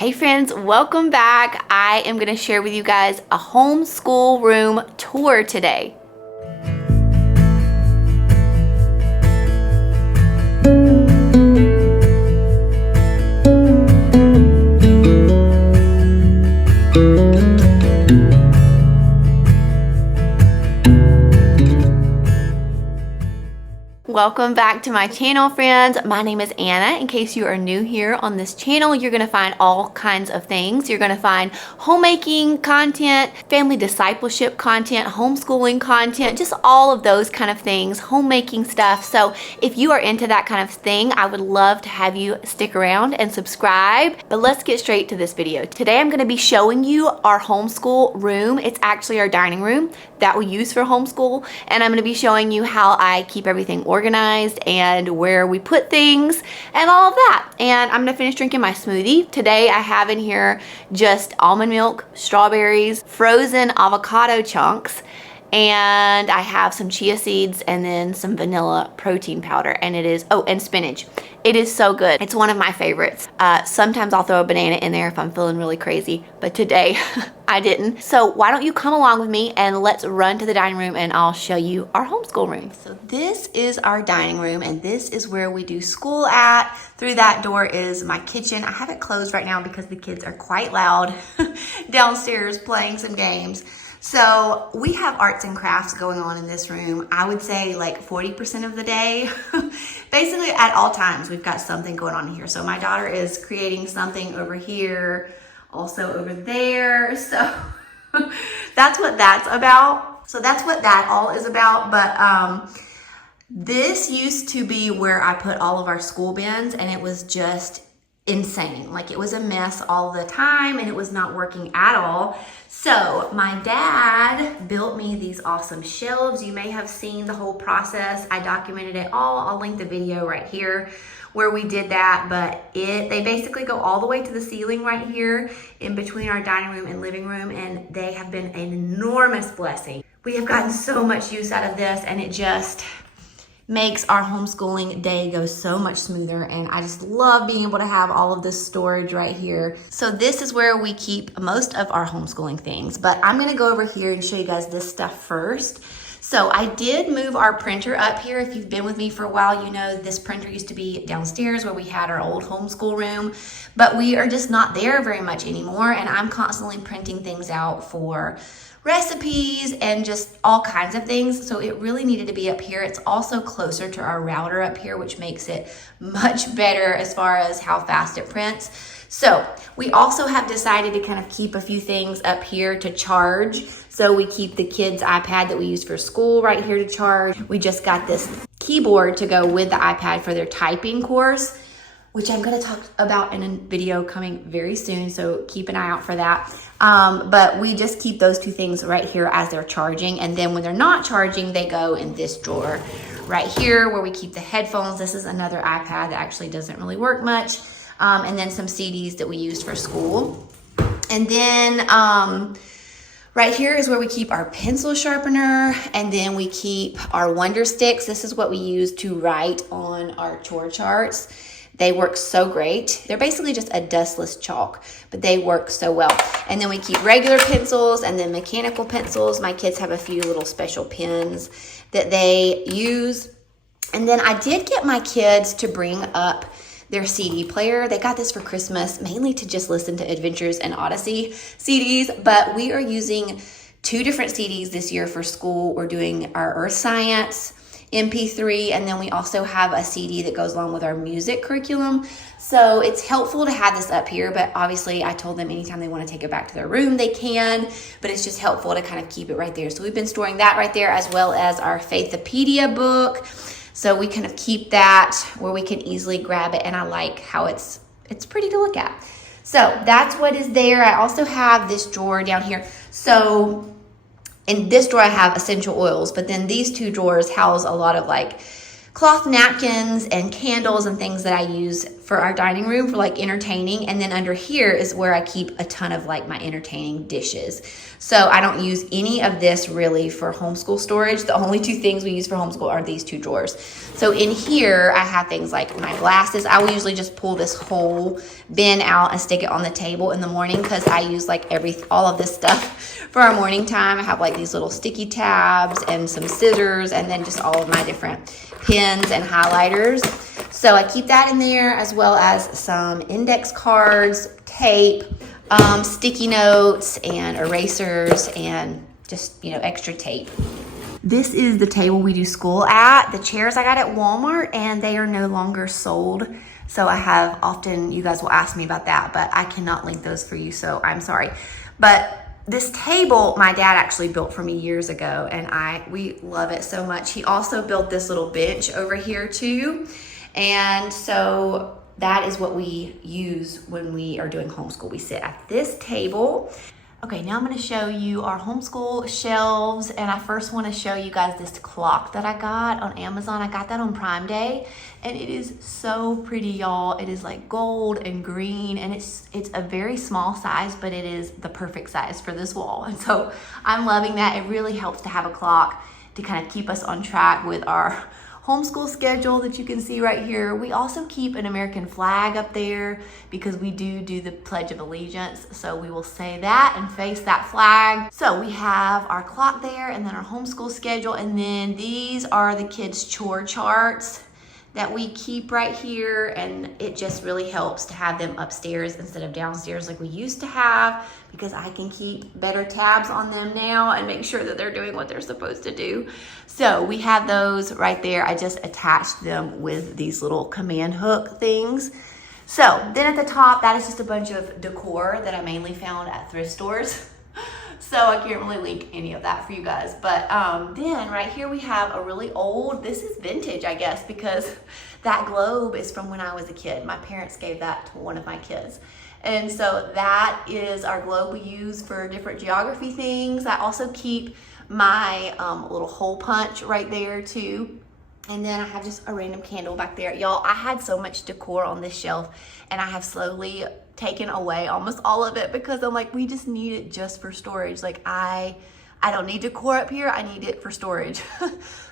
Hey friends, welcome back. I am going to share with you guys a homeschool room tour today. Welcome back to my channel, friends. My name is Anna. In case you are new here on this channel, you're going to find all kinds of things. You're going to find homemaking content, family discipleship content, homeschooling content, just all of those kind of things, homemaking stuff. So if you are into that kind of thing, I would love to have you stick around and subscribe. But let's get straight to this video. Today I'm going to be showing you our homeschool room. It's actually our dining room that we use for homeschool, and I'm going to be showing you how I keep everything organized and where we put things and all of that. And I'm going to finish drinking my smoothie. Today I have in here just almond milk, strawberries, frozen avocado chunks, and I have some chia seeds and then some vanilla protein powder, and it is, oh, and spinach. It is so good. It's one of my favorites. Sometimes I'll throw a banana in there if I'm feeling really crazy, but today I didn't. So why don't you come along with me and let's run to the dining room and I'll show you our homeschool room. So this is our dining room, and this is where we do school at. Through that door is my kitchen. I have it closed right now because the kids are quite loud downstairs playing some games. So we have arts and crafts going on in this room. I would say like 40% of the day. Basically at all times we've got something going on here. So my daughter is creating something over here, also over there. So that's what that's about. So that's what that all is about. But this used to be where I put all of our school bins, and it was just insane. Like, it was a mess all the time and it was not working at all. So my dad built me these awesome shelves. You may have seen the whole process. I documented it all. I'll link the video right here where we did that, but they basically go all the way to the ceiling right here in between our dining room and living room, and they have been an enormous blessing. We have gotten so much use out of this, and it just makes our homeschooling day go so much smoother, and I just love being able to have all of this storage right here. So this is where we keep most of our homeschooling things, but I'm gonna go over here and show you guys this stuff first. So I did move our printer up here. If you've been with me for a while, you know this printer used to be downstairs where we had our old homeschool room, but we are just not there very much anymore, and I'm constantly printing things out for recipes and just all kinds of things. So it really needed to be up here. It's also closer to our router up here, which makes it much better as far as how fast it prints. So we also have decided to kind of keep a few things up here to charge. So we keep the kids' iPad that we use for school right here to charge. We just got this keyboard to go with the iPad for their typing course, which I'm going to talk about in a video coming very soon, so keep an eye out for that. But we just keep those two things right here as they're charging, and then when they're not charging, they go in this drawer right here where we keep the headphones. This is another iPad that actually doesn't really work much, and then some CDs that we used for school. And then right here is where we keep our pencil sharpener, and then we keep our Wonder Sticks. This is what we use to write on our chore charts. They work so great. They're basically just a dustless chalk, but they work so well. And then we keep regular pencils and then mechanical pencils. My kids have a few little special pens that they use. And then I did get my kids to bring up their CD player. They got this for Christmas, mainly to just listen to Adventures and Odyssey CDs, but we are using 2 different CDs this year for school. We're doing our Earth Science MP3, and then we also have a CD that goes along with our music curriculum. So it's helpful to have this up here, but obviously I told them anytime they want to take it back to their room, they can, but it's just helpful to kind of keep it right there. So we've been storing that right there, as well as our Faithopedia book. So we kind of keep that where we can easily grab it, and I like how it's pretty to look at. So that's what is there. I also have this drawer down here. So in this drawer I have essential oils, but then these 2 drawers house a lot of like cloth napkins and candles and things that I use for our dining room for like entertaining. And then under here is where I keep a ton of like my entertaining dishes. So I don't use any of this really for homeschool storage. The only two things we use for homeschool are these two drawers. So in here, I have things like my glasses. I will usually just pull this whole bin out and stick it on the table in the morning because I use like all of this stuff for our morning time. I have like these little sticky tabs and some scissors and then just all of my different pens and highlighters. So I keep that in there, as well as some index cards, tape, sticky notes and erasers, and just, you know, extra tape. This is the table we do school at. The chairs I got at Walmart, and they are no longer sold. So I have often, you guys will ask me about that, but I cannot link those for you, so I'm sorry. But this table, my dad actually built for me years ago, and we love it so much. He also built this little bench over here too. And so that is what we use when we are doing homeschool. We sit at this table. Okay, now I'm gonna show you our homeschool shelves, and I first wanna show you guys this clock that I got on Amazon. I got that on Prime Day, and it is so pretty, y'all. It is like gold and green, and it's a very small size, but it is the perfect size for this wall. And so I'm loving that. It really helps to have a clock to kind of keep us on track with our homeschool schedule that you can see right here. We also keep an American flag up there because we do the Pledge of Allegiance. So we will say that and face that flag. So we have our clock there, and then our homeschool schedule. And then these are the kids' chore charts that we keep right here, and it just really helps to have them upstairs instead of downstairs like we used to have, because I can keep better tabs on them now and make sure that they're doing what they're supposed to do. So we have those right there. I just attached them with these little command hook things. So then at the top, that is just a bunch of decor that I mainly found at thrift stores. So I can't really link any of that for you guys. But then right here we have a really old, this is vintage, I guess, because that globe is from when I was a kid. My parents gave that to one of my kids. And so that is our globe we use for different geography things. I also keep my little hole punch right there too. And then I have just a random candle back there. Y'all, I had so much decor on this shelf, and I have slowly taken away almost all of it because I'm like, we just need it just for storage. Like I don't need decor up here, I need it for storage.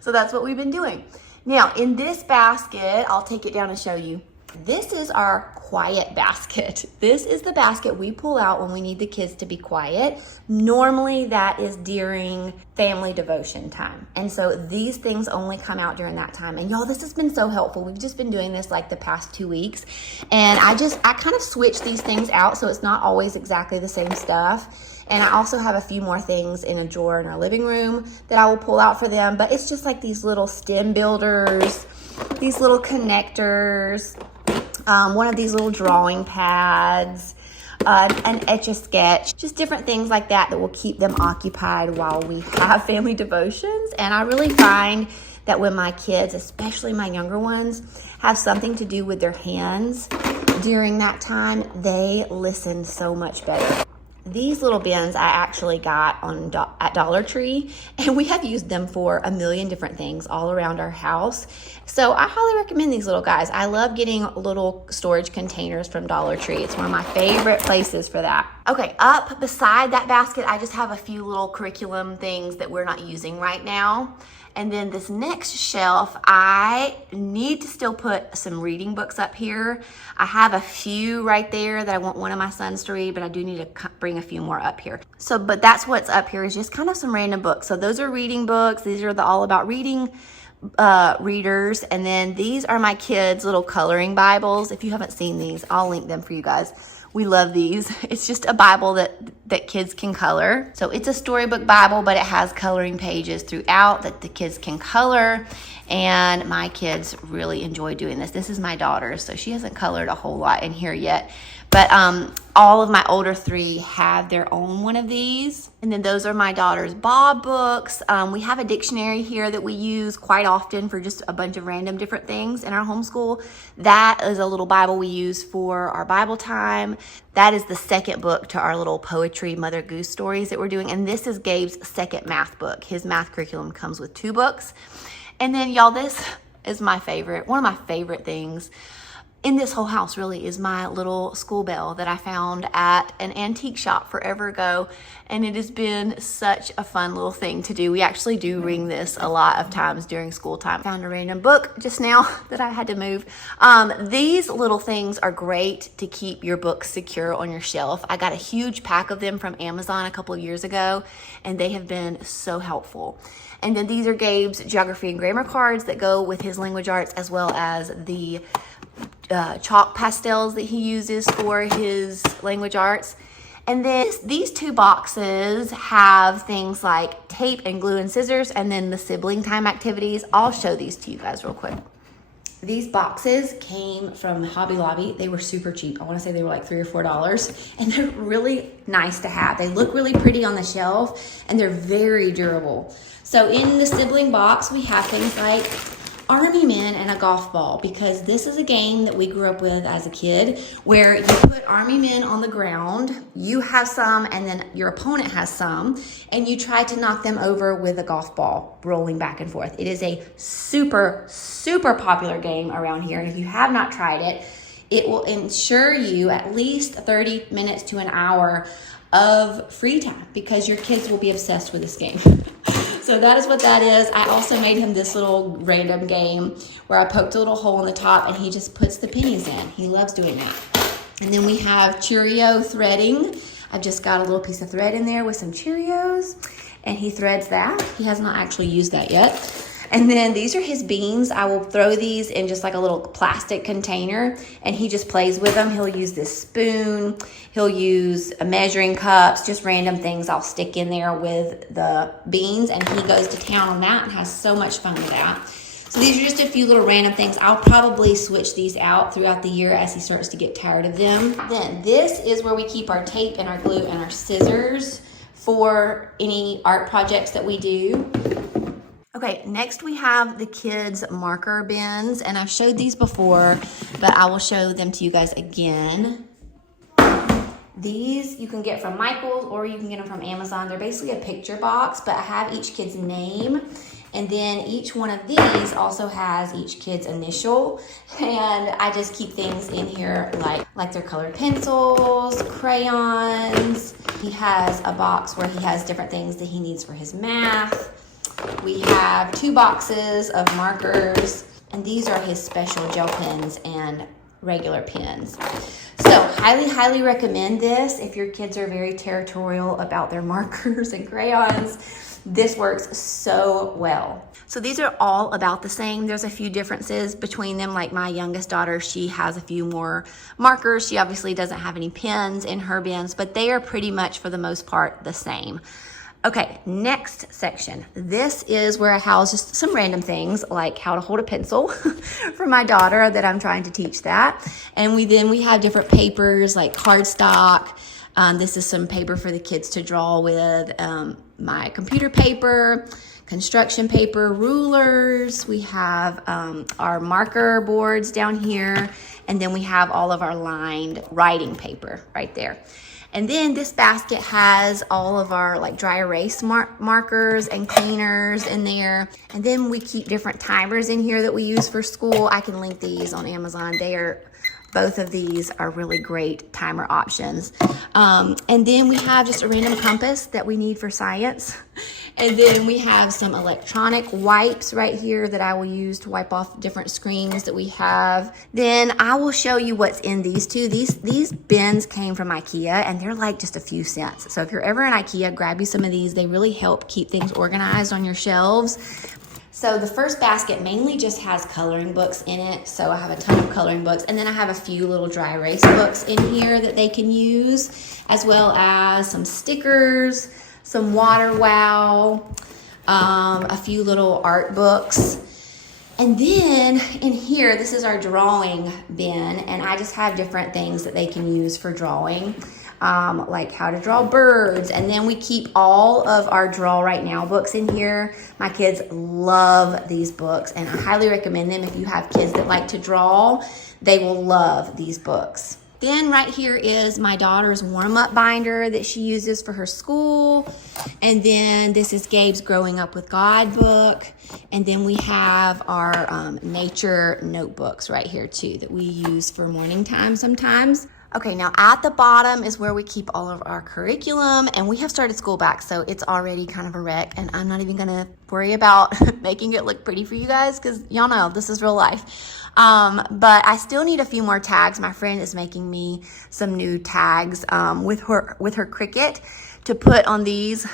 So that's what we've been doing. Now in this basket, I'll take it down and show you. This is our quiet basket. This is the basket we pull out when we need the kids to be quiet. Normally that is during family devotion time. And so these things only come out during that time. And y'all, this has been so helpful. We've just been doing this like the past 2 weeks. And I kind of switch these things out so it's not always exactly the same stuff. And I also have a few more things in a drawer in our living room that I will pull out for them. But it's just like these little stem builders, these little connectors, one of these little drawing pads, an Etch-a-Sketch, just different things like that that will keep them occupied while we have family devotions. And I really find that when my kids, especially my younger ones, have something to do with their hands during that time, they listen so much better. These little bins I actually got at Dollar Tree, and we have used them for a million different things all around our house. So I highly recommend these little guys. I love getting little storage containers from Dollar Tree. It's one of my favorite places for that. Okay, up beside that basket, I just have a few little curriculum things that we're not using right now. And then this next shelf, I need to still put some reading books up here. I have a few right there that I want one of my sons to read, but I do need to bring a few more up here. So, but that's what's up here is just kind of some random books. So those are reading books. These are the All About Reading readers. And then these are my kids' little coloring Bibles. If you haven't seen these, I'll link them for you guys. We love these. It's just a Bible that kids can color. So it's a storybook Bible, but it has coloring pages throughout that the kids can color. And my kids really enjoy doing this. This is my daughter, so she hasn't colored a whole lot in here yet. But all of my older three have their own one of these. And then those are my daughter's Bob books. We have a dictionary here that we use quite often for just a bunch of random different things in our homeschool. That is a little Bible we use for our Bible time. That is the second book to our little poetry Mother Goose stories that we're doing. And this is Gabe's second math book. His math curriculum comes with 2 books. And then y'all, this is my favorite, one of my favorite things. in this whole house really is my little school bell that I found at an antique shop forever ago, and it has been such a fun little thing to do. We actually do ring this a lot of times during school time. Found a random book just now that I had to move. These little things are great to keep your books secure on your shelf. I got a huge pack of them from Amazon a couple of years ago, and they have been so helpful. And then these are Gabe's geography and grammar cards that go with his language arts, as well as the chalk pastels that he uses for his language arts. And then these two boxes have things like tape and glue and scissors, and then the sibling time activities. I'll show these to you guys real quick. These boxes came from Hobby Lobby. They were super cheap. I want to say they were like $3 or $4, and they're really nice to have. They look really pretty on the shelf, and they're very durable. So in the sibling box, we have things like Army Men and a golf ball, because this is a game that we grew up with as a kid, where you put Army Men on the ground, you have some, and then your opponent has some, and you try to knock them over with a golf ball rolling back and forth. It is a super, super popular game around here, and if you have not tried it, it will ensure you at least 30 minutes to an hour of free time, because your kids will be obsessed with this game. So that is what that is. I also made him this little random game where I poked a little hole in the top and he just puts the pennies in. He loves doing that. And then we have Cheerio threading. I've just got a little piece of thread in there with some Cheerios, and he threads that. He has not actually used that yet. And then these are his beans. I will throw these in just like a little plastic container, and he just plays with them. He'll use this spoon. He'll use measuring cups, just random things I'll stick in there with the beans, and he goes to town on that and has so much fun with that. So these are just a few little random things. I'll probably switch these out throughout the year as he starts to get tired of them. Then this is where we keep our tape and our glue and our scissors for any art projects that we do. Okay, next we have the kids' marker bins, and I've showed these before, but I will show them to you guys again. These you can get from Michael's, or you can get them from Amazon. They're basically a picture box, but I have each kid's name, and then each one of these also has each kid's initial, and I just keep things in here like their colored pencils, crayons. He has a box where he has different things that he needs for his math. We have 2 boxes of markers, and these are his special gel pens and regular pens. So highly, highly recommend this if your kids are very territorial about their markers and crayons. This works so well. So these are all about the same. There's a few differences between them. Like my youngest daughter, she has a few more markers. She obviously doesn't have any pens in her bins, but they are pretty much for the most part the same. Okay, next section. This is where I house just some random things like how to hold a pencil for my daughter that I'm trying to teach that. And we have different papers like cardstock. This is some paper for the kids to draw with, my computer paper, construction paper, rulers. We have our marker boards down here, and then we have all of our lined writing paper right there. And then this basket has all of our like dry erase markers and cleaners in there. And then we keep different timers in here that we use for school. I can link these on Amazon. Both of these are really great timer options. And then we have just a random compass that we need for science. And then we have some electronic wipes right here that I will use to wipe off different screens that we have. Then I will show you what's in these two. These bins came from IKEA, and they're like just a few cents. So if you're ever in IKEA, grab you some of these. They really help keep things organized on your shelves. So the first basket mainly just has coloring books in it. So I have a ton of coloring books, and then I have a few little dry erase books in here that they can use, as well as some stickers, some water wow, a few little art books. And then in here, this is our drawing bin, and I just have different things that they can use for drawing. Like how to draw birds. And then we keep all of our Draw Right Now books in here. My kids love these books, and I highly recommend them. If you have kids that like to draw, they will love these books. Then right here is my daughter's warm-up binder that she uses for her school. And then this is Gabe's Growing Up with God book. And then we have our nature notebooks right here too that we use for morning time sometimes. Okay, now at the bottom is where we keep all of our curriculum, and we have started school back, so it's already kind of a wreck, and I'm not even gonna worry about making it look pretty for you guys because y'all know this is real life. But I still need a few more tags. My friend is making me some new tags with her Cricut to put on these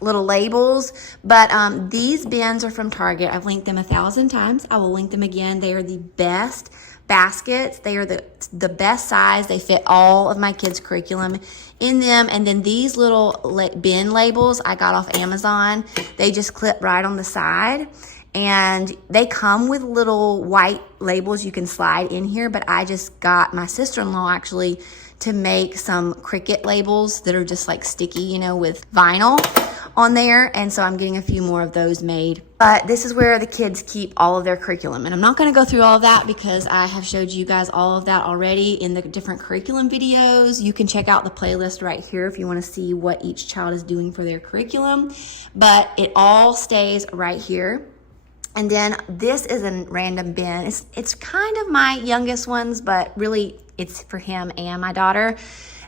little labels. But these bins are from Target. I've linked them 1,000 times. I will link them again. They are the best baskets. They are the best size. They fit all of my kids' curriculum in them. And then these little bin labels I got off Amazon. They just clip right on the side. And they come with little white labels you can slide in here, but I just got my sister-in-law actually to make some Cricut labels that are just like sticky, you know, with vinyl on there. And so I'm getting a few more of those made. But this is where the kids keep all of their curriculum. And I'm not going to go through all of that because I have showed you guys all of that already in the different curriculum videos. You can check out the playlist right here if you want to see what each child is doing for their curriculum. But it all stays right here. And then this is a random bin. It's kind of my youngest one's, but really it's for him and my daughter.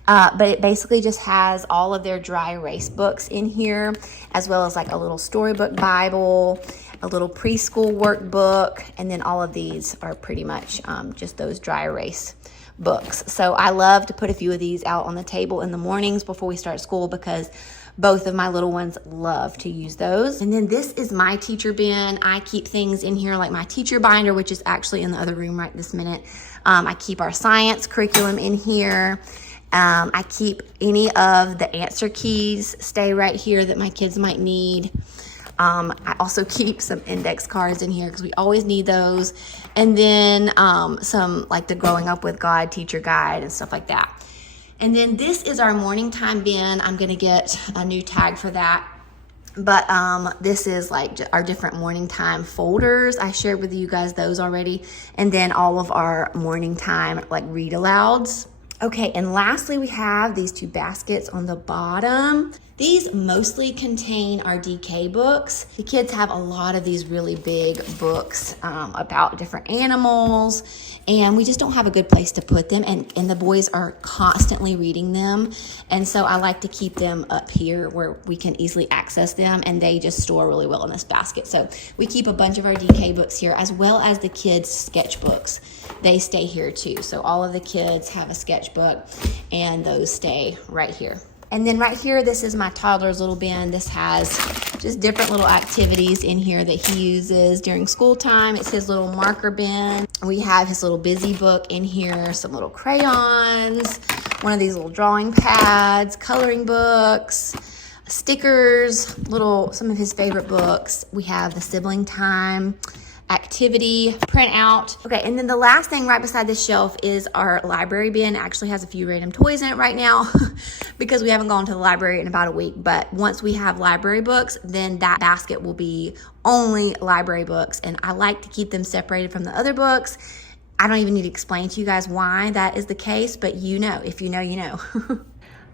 But it basically just has all of their dry erase books in here, as well as like a little storybook Bible, a little preschool workbook, and then all of these are pretty much just those dry erase books. So I love to put a few of these out on the table in the mornings before we start school because both of my little ones love to use those. And then this is my teacher bin. I keep things in here like my teacher binder, which is actually in the other room right this minute. I keep our science curriculum in here. I keep any of the answer keys stay right here that my kids might need. I also keep some index cards in here because we always need those. And then some like the Growing Up with God teacher guide and stuff like that. And then this is our morning time bin. I'm gonna get a new tag for that. But this is like our different morning time folders. I shared with you guys those already. And then all of our morning time like read alouds. Okay, and lastly, we have these two baskets on the bottom. These mostly contain our DK books. The kids have a lot of these really big books about different animals, and we just don't have a good place to put them, and the boys are constantly reading them, and so I like to keep them up here where we can easily access them, and they just store really well in this basket. So we keep a bunch of our DK books here, as well as the kids' sketchbooks. They stay here too, so all of the kids have a sketchbook, and those stay right here. And then right here, this is my toddler's little bin. This has just different little activities in here that he uses during school time. It's his little marker bin. We have his little busy book in here, some little crayons, one of these little drawing pads, coloring books, stickers, some of his favorite books. We have the Sibling time activity printout. Okay, and then the last thing right beside this shelf is our library bin. It actually has a few random toys in it right now because we haven't gone to the library in about a week. But once we have library books, then that basket will be only library books. And I like to keep them separated from the other books. I don't even need to explain to you guys why that is the case, but you know, if you know, you know.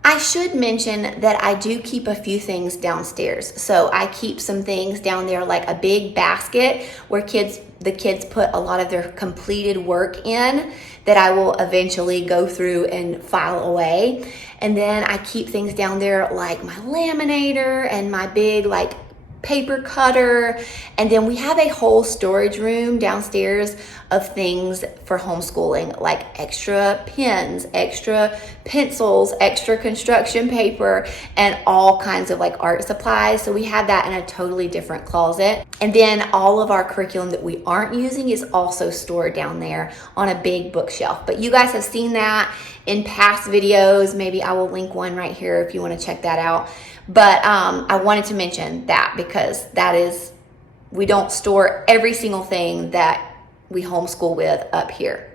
I should mention that I do keep a few things downstairs. So I keep some things down there like a big basket where the kids put a lot of their completed work in that I will eventually go through and file away. And then I keep things down there like my laminator and my big like paper cutter. And then we have a whole storage room downstairs of things for homeschooling, like extra pens, extra pencils, extra construction paper, and all kinds of like art supplies. So we have that in a totally different closet. And then all of our curriculum that we aren't using is also stored down there on a big bookshelf. But you guys have seen that in past videos. Maybe I will link one right here if you want to check that out. But I wanted to mention that because we don't store every single thing that we homeschool with up here.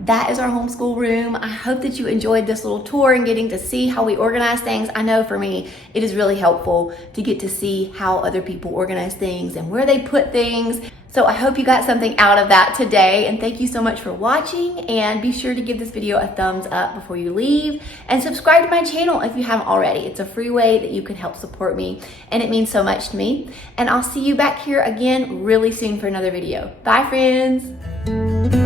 That is our homeschool room. I hope that you enjoyed this little tour and getting to see how we organize things. I know for me, it is really helpful to get to see how other people organize things and where they put things. So I hope you got something out of that today, and thank you so much for watching, and be sure to give this video a thumbs up before you leave, and subscribe to my channel if you haven't already. It's a free way that you can help support me, and it means so much to me. And I'll see you back here again really soon for another video. Bye, friends.